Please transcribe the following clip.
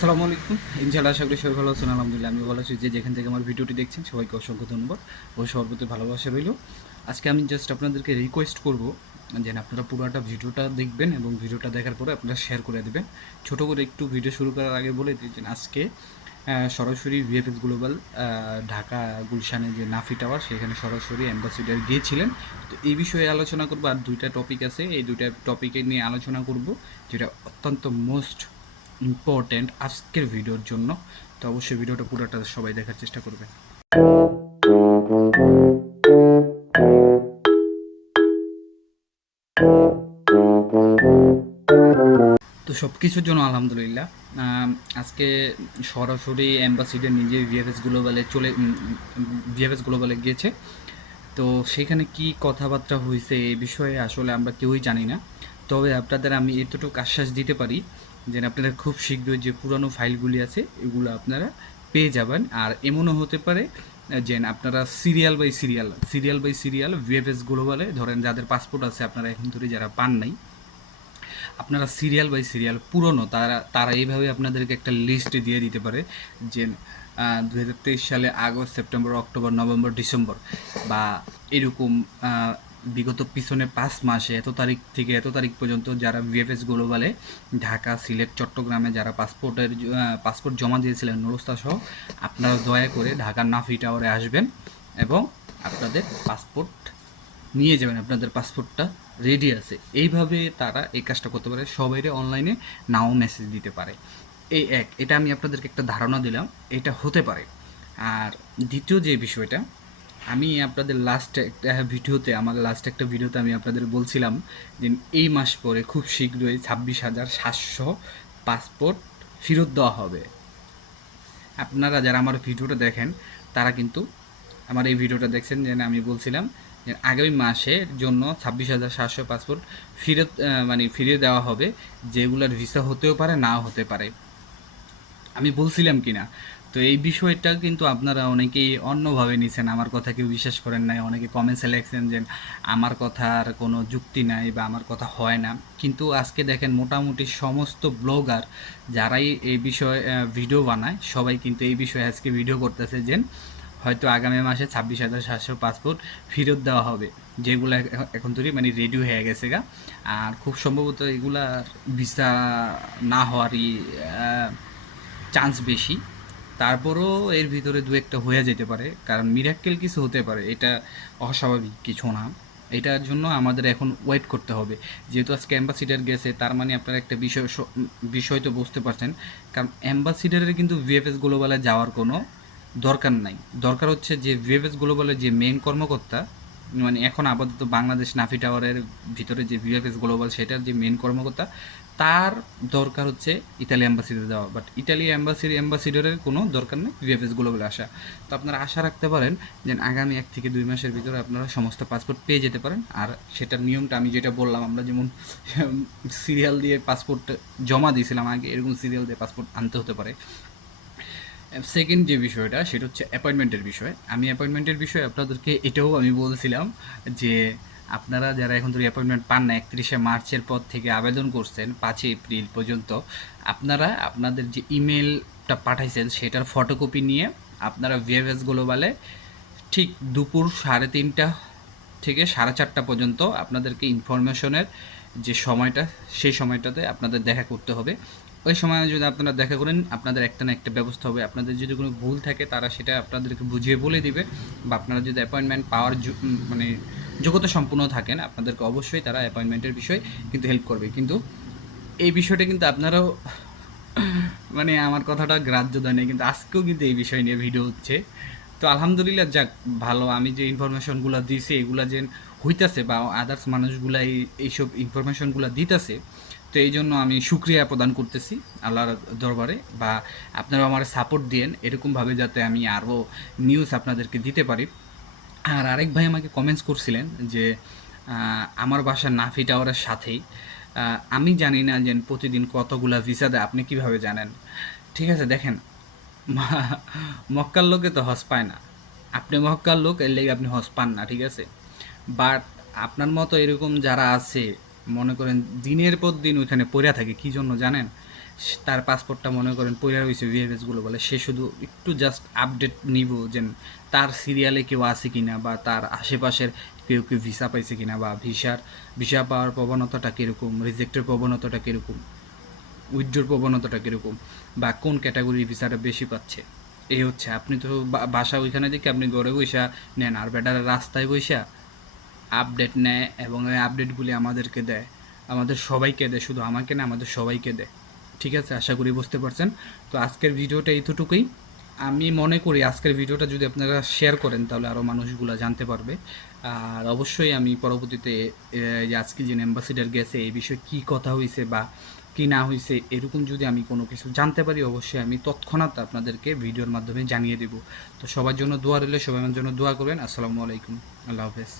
আসসালামু আলাইকুম। ইনশাআল্লাহ আশা করি সবাই ভালো আছেন। আলহামদুলিল্লাহ আমি ভালো আছি। যে যেখান থেকে আমার ভিডিওটি দেখছেন সবাইকে অসংখ্য ধন্যবাদ ও সবার প্রতি ভালোবাসা রইল। আজকে আমি জাস্ট আপনাদেরকে রিকোয়েস্ট করব যে আপনারা পুরোটা ভিডিওটা দেখবেন এবং ভিডিওটা দেখার পরে আপনারা শেয়ার করে দেবেন। ছোট করে একটু ভিডিও শুরু করার আগে বলে দিই যে আজকে সরাসরি ভিএফএস গ্লোবাল ঢাকা গুলশানে যে নাফি টাওয়ার সেখানে সরাসরি অ্যাম্বাসিডার গিয়েছিলেন। তো এই বিষয়ে আলোচনা করব। আর দুইটা টপিক আছে, এই দুইটা টপিকে নিয়ে আলোচনা করব যেটা অত্যন্ত মোস্ট ইম্পর্ট্যান্ট আজকের ভিডিওর জন্য। তো অবশ্যই ভিডিওটা পুরোটা সবাই দেখার চেষ্টা করবেন। তো সব কিছুর জন্য আলহামদুলিল্লাহ আজকে সরাসরি অ্যাম্বাসিডার নিজে ভিএফএস গ্লোবালে গিয়েছে। তো সেখানে কি কথাবার্তা হয়েছে এই বিষয়ে আসলে আমরা কেউই জানি না। তবে আপনাদের আমি এতটুকু আশ্বাস দিতে পারি যে আপনারা খুব শীঘ্রই যে পুরানো ফাইলগুলি আছে এগুলো আপনারা পেয়ে যাবেন। আর এমনও হতে পারে যে আপনারা সিরিয়াল বাই সিরিয়াল ভিএফএস গ্লোবালে ধরেন যাদের পাসপোর্ট আছে আপনারা এখন ধরে যারা পান নাই, আপনারা সিরিয়াল বাই সিরিয়াল পুরনো তারা তারা এইভাবে আপনাদেরকে একটা লিস্ট দিয়ে দিতে পারে যে 2023 সালে August, September, October, November, December বা এরকম বিগত পিছনে 5 মাসে এত তারিখ থেকে এত তারিখ পর্যন্ত যারা ভিএফএস গ্লোবালে ঢাকা, সিলেট, চট্টগ্রামে যারা পাসপোর্ট জমা দিয়েছিলেন নুরুস্তা সহ, আপনারা দয়া করে ঢাকার নাফি টাওয়ারে আসবেন এবং আপনাদের পাসপোর্ট নিয়ে যাবেন। আপনাদের পাসপোর্টটা রেডি আছে। এইভাবে তারা এই কাজটা করতে পারে, সবাইরে অনলাইনে নাও মেসেজ দিতে পারে। এটা আমি আপনাদেরকে একটা ধারণা দিলাম, এটা হতে পারে। আর দ্বিতীয় যে বিষয়টা, আমি আপনাদের লাস্ট একটা ভিডিওতে আমি আপনাদের বলছিলাম যে এই মাস পরে খুব শীঘ্রই 26,700 পাসপোর্ট ফেরত দেওয়া হবে। আপনারা যারা আমার ভিডিওটা দেখেন তারা কিন্তু আমার এই ভিডিওটা দেখছেন যে আমি বলছিলাম যে আগামী মাসের জন্য 26,700 পাসপোর্ট ফিরিয়ে দেওয়া হবে, যেগুলোর ভিসা হতেও পারে নাও হতে পারে। আমি বলছিলাম কি না? তো এই বিষয়টা কিন্তু আপনারা অনেকেই অন্যভাবে নিছেন, আমার কথা কেউ বিশ্বাস করেন নাই। অনেকে কমেন্টসে লিখছেন যে আমার কথার কোনো যুক্তি নাই বা আমার কথা হয় না। কিন্তু আজকে দেখেন মোটামুটি সমস্ত ব্লগার যারাই এই বিষয়ে ভিডিও বানায় সবাই কিন্তু এই বিষয়ে আজকে ভিডিও করতেছে যে হয়তো আগামী মাসে 26,700 পাসপোর্ট ফেরত দেওয়া হবে, যেগুলো এখন তৈরি রেডি হয়ে গেছে গা। আর খুব সম্ভবত এগুলার ভিসা না হওয়ারই চান্স বেশি। তারপরও এর ভিতরে দু একটা হয়ে যেতে পারে, কারণ মিরাক্কেল কিছু হতে পারে, এটা অস্বাভাবিক কিছু না। এটার জন্য আমাদের এখন ওয়েট করতে হবে। যেহেতু আজকে অ্যাম্বাসিডার গেছে তার মানে আপনারা একটা বিষয় তো বুঝতে পারছেন। কারণ অ্যাম্বাসিডারের কিন্তু ভিএফএস গ্লোবালে যাওয়ার কোনো দরকার নাই। দরকার হচ্ছে যে ভিএফএস গ্লোবালের যে মেইন কর্মকর্তা, এখন আপাতত বাংলাদেশ নাফি টাওয়ারের ভিতরে যে ভিএফএস গ্লোবাল সেটার যে মেইন কর্মকর্তা, তার দরকার হচ্ছে ইতালি অ্যাম্বাসিডার দেওয়া। বাট ইতালি অ্যাম্বাসিডারের কোনো দরকার নেই ভিএফএস গ্লোবালে আসা। তো আপনারা আশা রাখতে পারেন যে আগামী 1 থেকে 2 মাসের ভিতরে আপনারা সমস্ত পাসপোর্ট পেয়ে যেতে পারেন। আর সেটার নিয়মটা আমি যেটা বললাম, আমরা যেমন সিরিয়াল দিয়ে পাসপোর্ট জমা দিয়েছিলাম আগে, এরকম সিরিয়াল দিয়ে পাসপোর্ট আনতে হতে পারে। সেকেন্ড যে বিষয়টা সেটা হচ্ছে অ্যাপয়েন্টমেন্টের বিষয়। আমি অ্যাপয়েন্টমেন্টের বিষয়ে আপনাদেরকে এটাও আমি বলছিলাম যে আপনারা যারা এখন ধরে অ্যাপয়েন্টমেন্ট পান না, 31শে মার্চের পর থেকে আবেদন করছেন 5 এপ্রিল পর্যন্ত, আপনারা আপনাদের যে ইমেলটা পাঠাইছেন সেটার ফটোকপি নিয়ে আপনারা ভিএফএস গ্লোবালে ঠিক দুপুর 3:30 থেকে 4:30 পর্যন্ত আপনাদেরকে ইনফরমেশনের যে সময়টা সেই সময়টাতে আপনাদের দেখা করতে হবে। ওই সময় যদি আপনারা দেখা করেন আপনাদের একটা না একটা ব্যবস্থা হবে। আপনাদের যদি কোনো ভুল থাকে তারা সেটা আপনাদেরকে বুঝিয়ে বলে দিবে, বা আপনারা যদি অ্যাপয়েন্টমেন্ট পাওয়ার যোগ্যতা সম্পূর্ণ থাকেন আপনাদেরকে অবশ্যই তারা অ্যাপয়েন্টমেন্টের বিষয় কিন্তু হেল্প করবে। কিন্তু এই বিষয়টা কিন্তু আপনারাও আমার কথাটা গ্রাহ্য দেয় না, কিন্তু আজকেও কিন্তু এই বিষয় নিয়ে ভিডিও হচ্ছে। তো আলহামদুলিল্লাহ, যাক ভালো, আমি যে ইনফরমেশনগুলো দিছি এগুলা যে হইতাছে বা আদার্স মানুষগুলা এইসব ইনফরমেশনগুলো দিতেছে, তো এই জন্য আমি সুক্রিয়া প্রদান করতেছি আল্লাহর দরবারে। বা আপনারা আমার সাপোর্ট দিয়েন এরকমভাবে যাতে আমি আরও নিউজ আপনাদেরকে দিতে পারি। আর আরেক ভাই আমাকে কমেন্টস করছিলেন যে আমার বাসা নাফি টাওয়ারের সাথেই। আমি জানি না যে প্রতিদিন কতগুলা ভিসা দেয়, আপনি কিভাবে জানেন? ঠিক আছে, দেখেন, মক্কার লোকে তো হজ পায় না। আপনি মক্কার লোক, এর লেগে আপনি হজ পান না, ঠিক আছে? বাট আপনার মতো এরকম যারা আছে, মনে করেন দিনের পর দিন ওইখানে পড়ে থাকে, কী জন্য জানেন? তার পাসপোর্টটা মনে করেন পইরা রইছে ভিএফএসগুলো বলে, সে শুধু একটু জাস্ট আপডেট নিব যে তার সিরিয়ালে কেউ আছে কিনা, বা তার আশেপাশের কেউ কেউ ভিসা পাইছে কিনা, বা ভিসা পাওয়ার প্রবণতাটা কীরকম, রিজেক্টের প্রবণতাটা কীরকম, উইথড্রোর প্রবণতাটা কীরকম, বা কোন ক্যাটাগরির ভিসাটা বেশি পাচ্ছে। এই হচ্ছে, আপনি তো বাসা ওইখানে দেখে আপনি ঘরে বইসা নেন, আর বেটার রাস্তায় বইসা আপডেট নেয় এবং এই আপডেটগুলি আমাদেরকে দেয়, আমাদের সবাইকে দেয়, শুধু আমাকে না আমাদের সবাইকে দেয়। ঠিক আছে, আশা করি বুঝতে পারছেন। তো আজকের ভিডিওটা এইটুকুই। আমি মনে করি আজকের ভিডিওটা যদি আপনারা শেয়ার করেন তাহলে আরও মানুষগুলো জানতে পারবে। আর অবশ্যই আমি পরবর্তীতে যে আজকে যে অ্যাম্বাসিডার গেছে এই বিষয়ে কী কথা হয়েছে বা কী না হয়েছে, এরকম যদি আমি কোনো কিছু জানতে পারি অবশ্যই আমি তৎক্ষণাৎ আপনাদেরকে ভিডিওর মাধ্যমে জানিয়ে দেব। তো সবার জন্য দোয়া রইলে, সবাই আমার জন্য দোয়া করবেন। আসসালামু আলাইকুম, আল্লাহ হাফেজ।